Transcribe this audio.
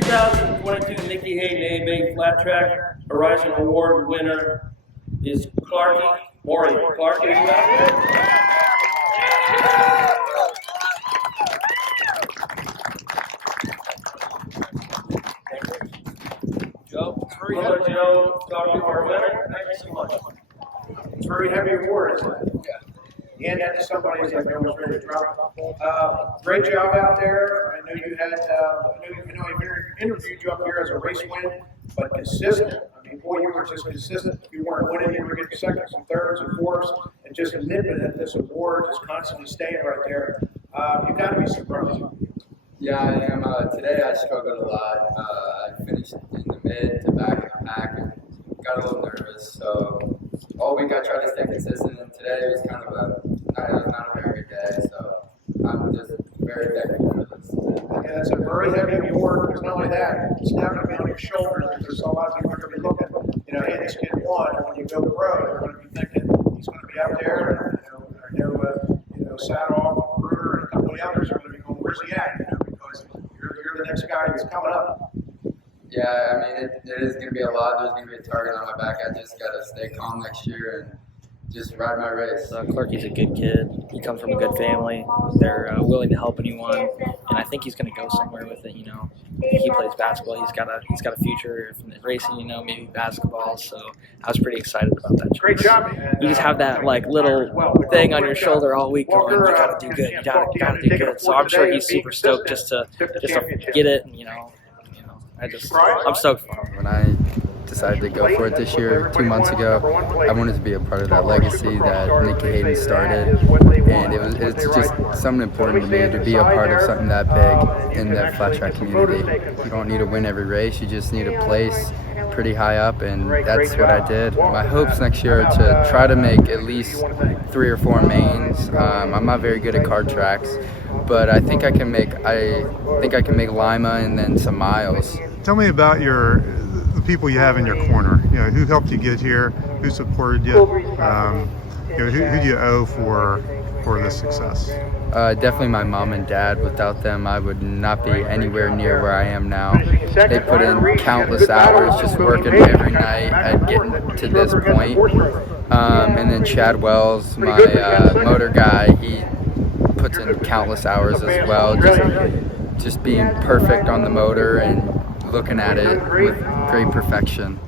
2022 Nicky Hayden A-Bank Flat Track Horizon Award winner is Clarky Maury. Clarky, is Joe, Brother Joe, Clarky, our winner. Thank you so much. It's a very heavy award, isn't it? Yeah. Hand that to somebody who's like almost ready to drop. Great job out there. I know you had, I know I interviewed you up here as a race win, but consistent. I mean, boy, you were just consistent. You weren't winning, you were getting seconds and thirds and fourths, and just admitting that this award is constantly staying right there. You got to be surprised. Yeah, I am. Today I struggled a lot. I finished in the mid to back of the pack and got a little nervous. So all week I tried to stay consistent, and today was kind of not a very good day. So I'm just very thankful for this. Yeah, it's a very heavy award. Because not only that, it's now going to be on your shoulders. There's a lot of people are going to be looking, hey, this kid won. And when you go pro, they're going to be thinking he's going to be out there. And, Sadoff, Bruder, and a couple of the others are going to be going, where's he at? Because you're the next guy that's coming up. Yeah, I mean, it is going to be a lot. There's going to be a target on my back. I just got to stay calm next year and just ride my race. Clarky's a good kid. He comes from a good family. They're willing to help anyone, and I think he's going to go somewhere with it. He plays basketball. He's got a future in racing. Maybe basketball. So I was pretty excited about that. Great job, man. You just have that little thing on your shoulder all week going. You got to do good. You got to do good. So I'm sure he's super stoked just to get it. And, I'm stoked for him. When I decided to go for it this year, 2 months ago, I wanted to be a part of that legacy that Nicky Hayden started, and it's just something important to me to be a part of something that big in the flat track community. You don't need to win every race, you just need a place pretty high up, and that's what I did. My hopes next year are to try to make at least 3 or 4 mains. I'm not very good at card tracks, but I think I can make Lima and then some miles. Tell me about the people you have in your corner. Who helped you get here? Who supported you? Who do you owe for this success? Definitely my mom and dad. Without them, I would not be anywhere near where I am now. They put in countless hours just working every night at getting to this point. And then Chad Wells, my motor guy, he puts in countless hours as well, just being perfect on the motor and looking at it with great perfection.